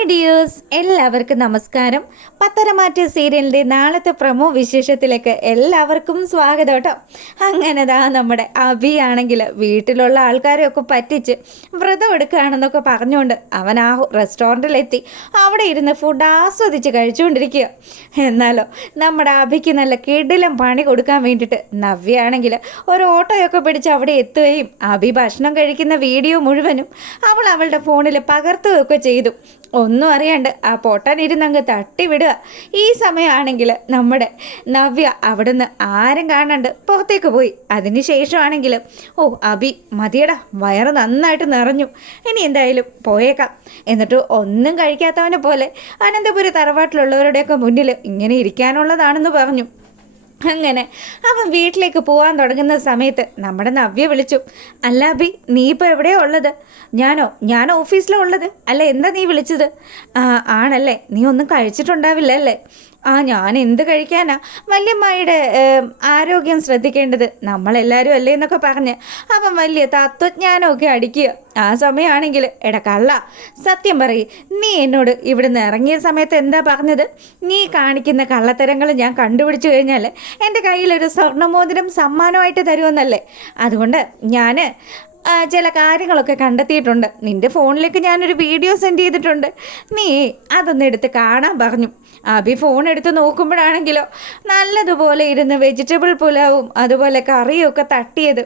Hi dears, എല്ലാവർക്കും നമസ്കാരം. പത്തരമാറ്റ് സീരിയലിൻ്റെ നാളത്തെ പ്രമോ വിശേഷത്തിലേക്ക് എല്ലാവർക്കും സ്വാഗതം കേട്ടോ. അങ്ങനെ നമ്മുടെ അഭിയാണെങ്കിൽ വീട്ടിലുള്ള ആൾക്കാരെയൊക്കെ പറ്റിച്ച് വ്രതം എടുക്കുകയാണെന്നൊക്കെ പറഞ്ഞുകൊണ്ട് അവൻ ആ റെസ്റ്റോറൻറ്റിലെത്തി അവിടെ ഇരുന്ന് ഫുഡ് ആസ്വദിച്ച് കഴിച്ചുകൊണ്ടിരിക്കുക. എന്നാലോ നമ്മുടെ അഭിക്ക് നല്ല കിടിലം പണി കൊടുക്കാൻ വേണ്ടിയിട്ട് നവ്യയാണെങ്കിൽ ഒരു ഓട്ടോയൊക്കെ പിടിച്ച് അവിടെ എത്തുകയും അഭി ഭക്ഷണം കഴിക്കുന്ന വീഡിയോ മുഴുവനും അവൾ അവളുടെ ഫോണിൽ പകർത്തുകയൊക്കെ ചെയ്തു. ഒന്നും അറിയാണ്ട് ആ പൊട്ടാനിരുന്നങ്ങ് തട്ടി വിടുക. ഈ സമയമാണെങ്കിൽ നമ്മുടെ നവ്യ അവിടുന്ന് ആരും കാണാണ്ട് പുറത്തേക്ക് പോയി. അതിന് ശേഷമാണെങ്കിൽ അഭി മതിയടാ, വയറ് നന്നായിട്ട് നിറഞ്ഞു, ഇനി എന്തായാലും പോയേക്കാം. എന്നിട്ട് ഒന്നും കഴിക്കാത്തവനെ പോലെ അനന്തപുരി തറവാട്ടിലുള്ളവരുടെയൊക്കെ മുന്നിൽ ഇങ്ങനെ ഇരിക്കാനുള്ളതാണെന്ന് പറഞ്ഞു. അങ്ങനെ അവൻ വീട്ടിലേക്ക് പോകാൻ തുടങ്ങുന്ന സമയത്ത് നമ്മുടെ നവ്യ വിളിച്ചു. അല്ല അഭി, നീ ഇപ്പോൾ എവിടെയാണ് ഉള്ളത്? ഞാൻ ഓഫീസിലാണ് ഉള്ളത്. അല്ല, എന്താ നീ വിളിച്ചത്? ആണല്ലേ, നീ ഒന്നും കഴിച്ചിട്ടുണ്ടാവില്ല അല്ലേ? ഞാൻ എന്ത് കഴിക്കാനാ, വല്യമ്മയുടെ ആരോഗ്യം ശ്രദ്ധിക്കേണ്ടത് നമ്മളെല്ലാവരും അല്ലേ എന്നൊക്കെ പറഞ്ഞ് അവൻ വലിയ തത്വജ്ഞാനമൊക്കെ അടിക്കുക. ആ സമയമാണെങ്കിൽ കള്ള, സത്യം പറയ്, നീ എന്നോട് ഇവിടുന്ന് ഇറങ്ങിയ സമയത്ത് എന്താ പറഞ്ഞത്? നീ കാണിക്കുന്ന കള്ളത്തരങ്ങൾ ഞാൻ കണ്ടുപിടിച്ചു കഴിഞ്ഞാൽ എൻ്റെ കയ്യിലൊരു സ്വർണ്ണമോതിരം സമ്മാനമായിട്ട് തരുമെന്നല്ലേ? അതുകൊണ്ട് ഞാൻ ചില കാര്യങ്ങളൊക്കെ കണ്ടെത്തിയിട്ടുണ്ട്. നിൻ്റെ ഫോണിലേക്ക് ഞാനൊരു വീഡിയോ സെൻഡ് ചെയ്തിട്ടുണ്ട്, നീ അതൊന്ന് എടുത്ത് കാണാൻ പറഞ്ഞു. അഭി ഫോൺ എടുത്ത് നോക്കുമ്പോഴാണെങ്കിലോ നല്ലതുപോലെ ഇരുന്ന് വെജിറ്റബിൾ പുലാവും അതുപോലെ കറിയും ഒക്കെ തട്ടിയത്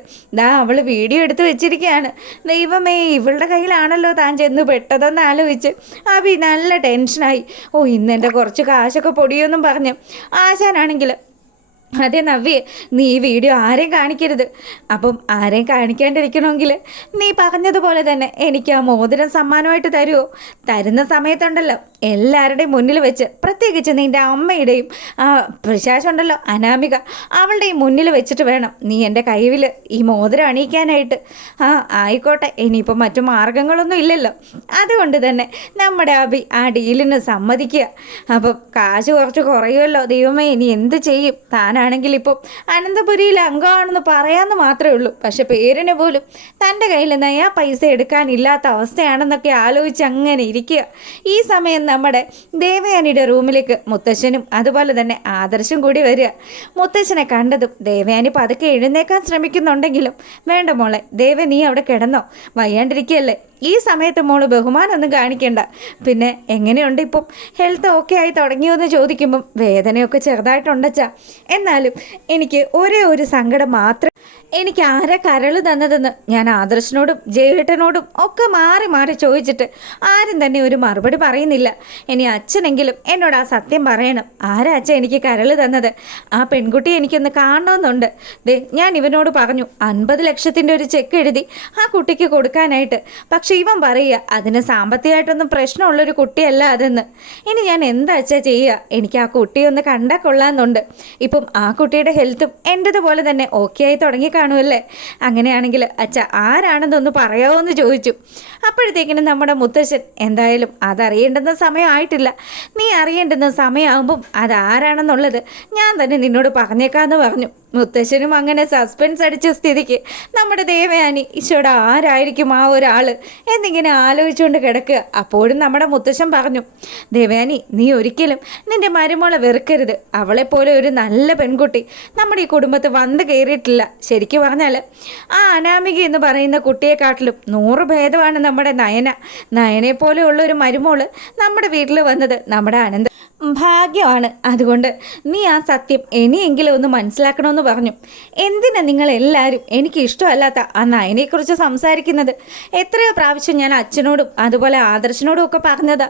അവൾ വീഡിയോ എടുത്ത് വെച്ചിരിക്കുകയാണ്. ദൈവമേ, ഇവളുടെ കയ്യിലാണല്ലോ താൻ ചെന്ന് പെട്ടതെന്ന് ആലോചിച്ച് അഭി നല്ല ടെൻഷനായി. ഇന്നെൻ്റെ കുറച്ച് കാശൊക്കെ പൊടിയൊന്നും പറഞ്ഞു. ആശാനാണെങ്കിൽ അതെ നവ്യേ, നീ ഈ വീഡിയോ ആരെയും കാണിക്കരുത്. അപ്പം ആരെയും കാണിക്കാണ്ടിരിക്കണമെങ്കിൽ നീ പറഞ്ഞതുപോലെ തന്നെ എനിക്ക് ആ മോതിരം സമ്മാനമായിട്ട് തരുമോ? തരുന്ന സമയത്തുണ്ടല്ലോ എല്ലാവരുടെയും മുന്നിൽ വെച്ച്, പ്രത്യേകിച്ച് നിൻ്റെ അമ്മയുടെയും പ്രശാശുണ്ടല്ലോ അനാമിക, അവളുടെയും മുന്നിൽ വെച്ചിട്ട് വേണം നീ എൻ്റെ കൈവിൽ ഈ മോതിരം അണിയിക്കാനായിട്ട്. ആയിക്കോട്ടെ, ഇനിയിപ്പോൾ മറ്റു മാർഗങ്ങളൊന്നും ഇല്ലല്ലോ. അതുകൊണ്ട് തന്നെ നമ്മുടെ അഭി ആ ഡീലിന് സമ്മതിക്കുക. അപ്പം കാശ് കുറച്ച് കുറയുമല്ലോ. ദൈവമേ, ഇനി എന്ത് ചെയ്യും? താനാണെങ്കിൽ ഇപ്പോൾ അനന്തപുരിയിലെ അംഗമാണെന്ന് പറയാമെന്ന് മാത്രമേ ഉള്ളൂ. പക്ഷെ പേരിന് പോലും തൻ്റെ കയ്യിൽ നയാ പൈസ എടുക്കാനില്ലാത്ത അവസ്ഥയാണെന്നൊക്കെ ആലോചിച്ച് അങ്ങനെ ഇരിക്കുക. ഈ സമയം നമ്മുടെ ദേവയാനിയുടെ റൂമിലേക്ക് മുത്തശ്ശനും അതുപോലെ തന്നെ ആദർശം കൂടി വരിക. മുത്തശ്ശനെ കണ്ടതും ദേവയാനി പതുക്കെ എഴുന്നേക്കാൻ ശ്രമിക്കുന്നുണ്ടെങ്കിലും വേണ്ട മോളെ, ദേവ നീ അവിടെ കിടന്നോ, വയ്യാണ്ടിരിക്കുകയല്ലേ, ഈ സമയത്ത് മോള് ബഹുമാനമൊന്നും കാണിക്കണ്ട. പിന്നെ എങ്ങനെയുണ്ട് ഇപ്പം, ഹെൽത്ത് ഓക്കെ ആയി തുടങ്ങിയോ എന്ന് ചോദിക്കുമ്പം വേദനയൊക്കെ ചെറുതായിട്ടുണ്ടച്ചാ. എന്നാലും എനിക്ക് ഒരേ ഒരു സങ്കടം മാത്രം, എനിക്ക് ആരാ കരൾ തന്നതെന്ന് ഞാൻ ആദർശനോടും ജയേട്ടനോടും ഒക്കെ മാറി മാറി ചോദിച്ചിട്ട് ആരും തന്നെ ഒരു മറുപടി പറയുന്നില്ല. ഇനി അച്ഛനെങ്കിലും എന്നോട് ആ സത്യം പറയണം. ആരാ അച്ഛൻ എനിക്ക് കരൾ തന്നത്? ആ പെൺകുട്ടിയെ എനിക്കൊന്ന് കാണണമെന്നുണ്ട്. ഞാൻ ഇവനോട് പറഞ്ഞു 50 ലക്ഷത്തിൻ്റെ ഒരു ചെക്ക് എഴുതി ആ കുട്ടിക്ക് കൊടുക്കാനായിട്ട്. പക്ഷെ ഇവൻ പറയുക അതിന് സാമ്പത്തികമായിട്ടൊന്നും പ്രശ്നമുള്ളൊരു കുട്ടിയല്ല അതെന്ന്. ഇനി ഞാൻ എന്താ അച്ഛാ ചെയ്യുക? എനിക്ക് ആ കുട്ടിയെ ഒന്ന് കണ്ടാൽ കൊള്ളാമെന്നുണ്ട്. ഇപ്പം ആ കുട്ടിയുടെ ഹെൽത്തും എൻ്റെതുപോലെ തന്നെ ഓക്കെ ആയി തുടങ്ങി കാണുമല്ലേ? അങ്ങനെയാണെങ്കിൽ അച്ഛ ആരാണെന്നൊന്ന് പറയാമോ എന്ന് ചോദിച്ചു. അപ്പോഴത്തേക്കിനും നമ്മുടെ മുത്തശ്ശൻ എന്തായാലും അതറിയേണ്ടുന്ന സമയമായിട്ടില്ല, നീ അറിയേണ്ടുന്ന സമയമാകുമ്പം അതാരാണെന്നുള്ളത് ഞാൻ തന്നെ നിന്നോട് പറഞ്ഞേക്കാമെന്ന് പറഞ്ഞു. മുത്തശ്ശനും അങ്ങനെ സസ്പെൻസ് അടിച്ച സ്ഥിതിക്ക് നമ്മുടെ ദേവയാനി ഈശോടെ ആരായിരിക്കും ആ ഒരാൾ എന്നിങ്ങനെ ആലോചിച്ചുകൊണ്ട് കിടക്കുക. അപ്പോഴും നമ്മുടെ മുത്തശ്ശൻ പറഞ്ഞു, ദേവയാനി നീ ഒരിക്കലും നിൻ്റെ മരുമോളെ വെറുക്കരുത്. അവളെപ്പോലെ ഒരു നല്ല പെൺകുട്ടി നമ്മുടെ ഈ കുടുംബത്ത് വന്ന് കയറിയിട്ടില്ല. ശരിക്കും പറഞ്ഞാൽ ആ അനാമിക എന്ന് പറയുന്ന കുട്ടിയെക്കാട്ടിലും 100 ഭേദമാണ് നമ്മുടെ നയനെപ്പോലെയുള്ള ഒരു മരുമോള് നമ്മുടെ വീട്ടിൽ വന്നത് നമ്മുടെ ഭാഗ്യമാണ്. അതുകൊണ്ട് നീ ആ സത്യം ഇനിയെങ്കിലും ഒന്ന് മനസ്സിലാക്കണമെന്ന് പറഞ്ഞു. എന്തിനാ നിങ്ങളെല്ലാവരും എനിക്ക് ഇഷ്ടമല്ലാത്ത ആ നയനെക്കുറിച്ച് സംസാരിക്കുന്നത്? എത്രയോ പ്രാവശ്യം ഞാൻ അച്ഛനോടും അതുപോലെ ആദർശനോടും ഒക്കെ പറഞ്ഞതാ.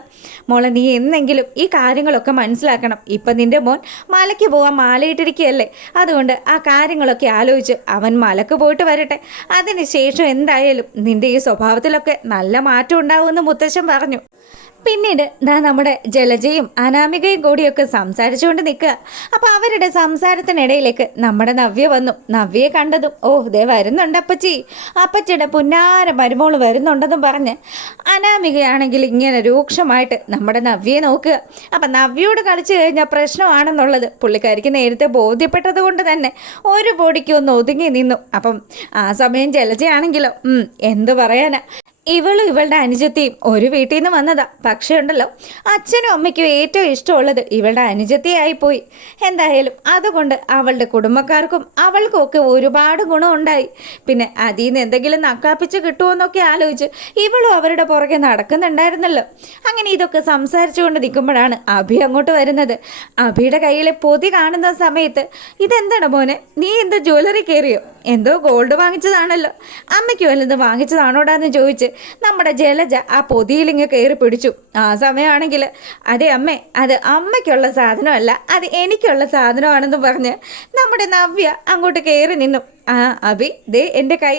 മോളെ, നീ എന്നെങ്കിലും ഈ കാര്യങ്ങളൊക്കെ മനസ്സിലാക്കണം. ഇപ്പം നിൻ്റെ മോൻ മലയ്ക്ക് പോകാൻ മാലയിട്ടിരിക്കുകയല്ലേ? അതുകൊണ്ട് ആ കാര്യങ്ങളൊക്കെ ആലോചിച്ച് അവൻ മലക്ക് പോയിട്ട് വരട്ടെ. അതിനുശേഷം എന്തായാലും നിൻ്റെ ഈ സ്വഭാവത്തിലൊക്കെ നല്ല മാറ്റം ഉണ്ടാവുമെന്ന് മുത്തശ്ശൻ പറഞ്ഞു. പിന്നീട് നമ്മുടെ ജലജയും അനാമികയും കൂടിയൊക്കെ സംസാരിച്ചുകൊണ്ട് നിൽക്കുക. അപ്പോൾ അവരുടെ സംസാരത്തിനിടയിലേക്ക് നമ്മുടെ നവ്യ വന്നു. നവ്യയെ കണ്ടതും ദേ വരുന്നുണ്ട് അപ്പച്ചി, അപ്പച്ചിയുടെ പുന്നാര മരുമോള് വരുന്നുണ്ടെന്നും പറഞ്ഞ് അനാമികയാണെങ്കിൽ ഇങ്ങനെ രൂക്ഷമായിട്ട് നമ്മുടെ നവ്യയെ നോക്കുക. അപ്പം നവ്യയോട് കളിച്ചു കഴിഞ്ഞാൽ പ്രശ്നമാണെന്നുള്ളത് പുള്ളിക്കാരിക്ക് നേരത്തെ ബോധ്യപ്പെട്ടത് കൊണ്ട് തന്നെ ഒരു പൊടിക്ക് ഒന്ന് ഒതുങ്ങി നിന്നു. അപ്പം ആ സമയം ജലജയാണെങ്കിലോ എന്തു പറയാനാ, ഇവളും ഇവളുടെ അനുജത്തിയും ഒരു വീട്ടിൽ നിന്ന് വന്നതാ. പക്ഷേ ഉണ്ടല്ലോ, അച്ഛനും അമ്മയ്ക്കും ഏറ്റവും ഇഷ്ടമുള്ളത് ഇവളുടെ അനുജത്തിയായിപ്പോയി. എന്തായാലും അതുകൊണ്ട് അവളുടെ കുടുംബക്കാർക്കും അവൾക്കും ഒക്കെ ഒരുപാട് ഗുണമുണ്ടായി. പിന്നെ അതിൽ നിന്ന് എന്തെങ്കിലും നക്കാപ്പിച്ച് കിട്ടുമോയെന്നൊക്കെ ആലോചിച്ച് ഇവളും അവരുടെ പുറകെ നടക്കുന്നുണ്ടായിരുന്നല്ലോ. അങ്ങനെ ഇതൊക്കെ സംസാരിച്ചുകൊണ്ട് നിൽക്കുമ്പോഴാണ് അഭി അങ്ങോട്ട് വരുന്നത്. അഭിയുടെ കയ്യിലെ പൊതി കാണുന്ന സമയത്ത്, ഇതെന്താണ് മോനെ, നീ എന്താ ജ്വല്ലറി കയറിയോ? എന്തോ ഗോൾഡ് വാങ്ങിച്ചതാണല്ലോ, അമ്മയ്ക്ക് വല്ലതും വാങ്ങിച്ചതാണോടാന്ന് ചോദിച്ച് നമ്മുടെ ജലജ ആ പൊതിയിലിങ്ങ് കയറി പിടിച്ചു. ആ സമയമാണെങ്കിൽ, അതെ അമ്മേ, അത് അമ്മയ്ക്കുള്ള സാധനമല്ല, അത് എനിക്കുള്ള സാധനമാണെന്ന് പറഞ്ഞ് നമ്മുടെ നവ്യ അങ്ങോട്ട് കയറി നിന്നു. ആ അഭി, ദേ എൻ്റെ കൈ,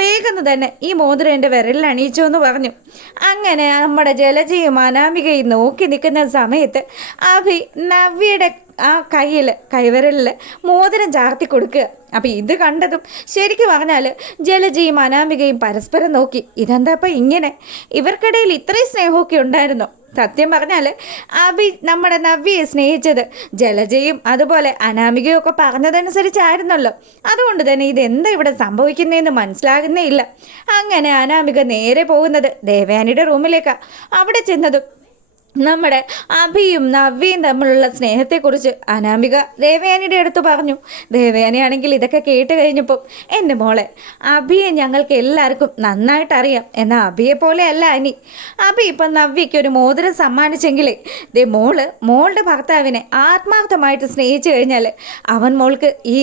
വേഗം തന്നെ ഈ മോതിരം എൻ്റെ വിരലിൽ അണിയിച്ചു എന്ന് പറഞ്ഞു. അങ്ങനെ നമ്മുടെ ജലജയും അനാമികയും നോക്കി നിൽക്കുന്ന സമയത്ത് അഭി നവ്യയുടെ ആ കൈവിരലിൽ മോതിരം ചാർത്തി കൊടുക്കുക. അപ്പം ഇത് കണ്ടതും ശരിക്കും പറഞ്ഞാൽ ജലജയും അനാമികയും പരസ്പരം നോക്കി. ഇതെന്താ അപ്പം ഇങ്ങനെ? ഇവർക്കിടയിൽ ഇത്രയും സ്നേഹമൊക്കെ ഉണ്ടായിരുന്നോ? സത്യം പറഞ്ഞാൽ അഭി നമ്മുടെ നവ്യയെ സ്നേഹിച്ചത് ജലജയും അതുപോലെ അനാമികയും ഒക്കെ പറഞ്ഞതനുസരിച്ചായിരുന്നല്ലോ. അതുകൊണ്ട് തന്നെ ഇതെന്താ ഇവിടെ സംഭവിക്കുന്നതെന്ന് മനസ്സിലാകുന്നേ ഇല്ല. അങ്ങനെ അനാമിക നേരെ പോകുന്നത് ദേവയാനിയുടെ റൂമിലേക്കാണ്. അവിടെ ചെന്നതും നമ്മുടെ അഭിയും നവ്യയും തമ്മിലുള്ള സ്നേഹത്തെക്കുറിച്ച് അനാമിക ദേവയാനിയുടെ അടുത്ത് പറഞ്ഞു. ദേവയാനിയാണെങ്കിൽ ഇതൊക്കെ കേട്ട് കഴിഞ്ഞപ്പോൾ, എൻ്റെ മോളെ, അഭിയെ ഞങ്ങൾക്ക് എല്ലാവർക്കും നന്നായിട്ട് അറിയാം. എന്നാൽ അഭിയെ പോലെ അല്ല അനി. അഭി ഇപ്പം നവ്യയ്ക്ക് ഒരു മോതിരം സമ്മാനിച്ചെങ്കിലേ ദേ മോളുടെ ഭർത്താവിനെ ആത്മാർത്ഥമായിട്ട് സ്നേഹിച്ചു കഴിഞ്ഞാൽ അവൻ മോൾക്ക് ഈ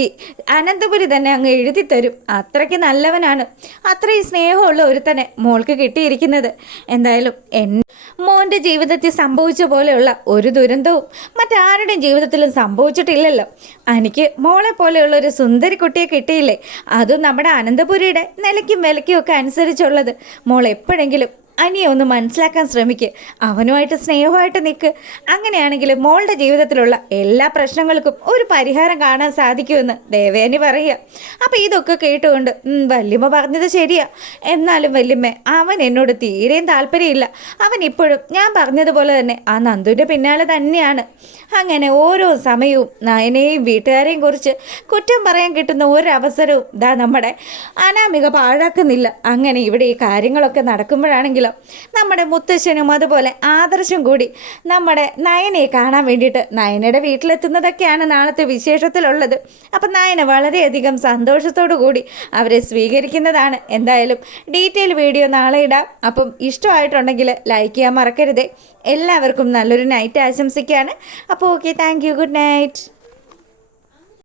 അനന്തപുരി തന്നെ അങ്ങ് എഴുതി തരും. അത്രയ്ക്ക് നല്ലവനാണ്. അത്രയും സ്നേഹമുള്ള ഒരുത്തനെ മോൾക്ക് കിട്ടിയിരിക്കുന്നത്. എന്തായാലും മോൻ്റെ ജീവിതത്തിൽ സംഭവിച്ച പോലെയുള്ള ഒരു ദുരന്തവും മറ്റാരുടെയും ജീവിതത്തിലും സംഭവിച്ചിട്ടില്ലല്ലോ. എനിക്ക് മോളെ പോലെയുള്ള ഒരു സുന്ദരി കുട്ടിയെ കിട്ടിയില്ലേ, അതും നമ്മുടെ അനന്തപുരിയുടെ നിലയ്ക്കും വിലയ്ക്കും ഒക്കെ അനുസരിച്ചുള്ളത്. മോൾ എപ്പോഴെങ്കിലും അനിയെ ഒന്ന് മനസ്സിലാക്കാൻ ശ്രമിക്കുക. അവനുമായിട്ട് സ്നേഹമായിട്ട് നിൽക്ക്. അങ്ങനെയാണെങ്കിൽ മോളുടെ ജീവിതത്തിലുള്ള എല്ലാ പ്രശ്നങ്ങൾക്കും ഒരു പരിഹാരം കാണാൻ സാധിക്കുമെന്ന് ദേവയാനി പറയുക. അപ്പം ഇതൊക്കെ കേട്ടുകൊണ്ട് വല്യമ്മ പറഞ്ഞത് ശരിയാ. എന്നാലും വല്യമ്മ, അവൻ എന്നോട് തീരെയും താല്പര്യമില്ല. അവൻ ഇപ്പോഴും ഞാൻ പറഞ്ഞതുപോലെ തന്നെ ആ നന്ദുവിൻ്റെ പിന്നാലെ തന്നെയാണ്. അങ്ങനെ ഓരോ സമയവും നയനെയും വീട്ടുകാരെയും കുറിച്ച് കുറ്റം പറയാൻ കിട്ടുന്ന ഒരവസരവും നമ്മുടെ അനാമിക പാഴാക്കുന്നില്ല. അങ്ങനെ ഇവിടെ ഈ കാര്യങ്ങളൊക്കെ നടക്കുമ്പോഴാണെങ്കിലോ നമ്മുടെ മുത്തശ്ശനും അതുപോലെ ആദർശം കൂടി നമ്മുടെ നയനയെ കാണാൻ വേണ്ടിയിട്ട് നയനയുടെ വീട്ടിലെത്തുന്നതൊക്കെയാണ് നാളത്തെ വിശേഷത്തിലുള്ളത്. അപ്പം നയന വളരെയധികം സന്തോഷത്തോടു കൂടി അവരെ സ്വീകരിക്കുന്നതാണ്. എന്തായാലും ഡീറ്റെയിൽ വീഡിയോ നാളെ ഇടാം. അപ്പം ഇഷ്ടമായിട്ടുണ്ടെങ്കിൽ ലൈക്ക് ചെയ്യാൻ മറക്കരുതേ. എല്ലാവർക്കും നല്ലൊരു നൈറ്റ് ആശംസിക്കുകയാണ്. അപ്പോൾ okay, thank you, good night.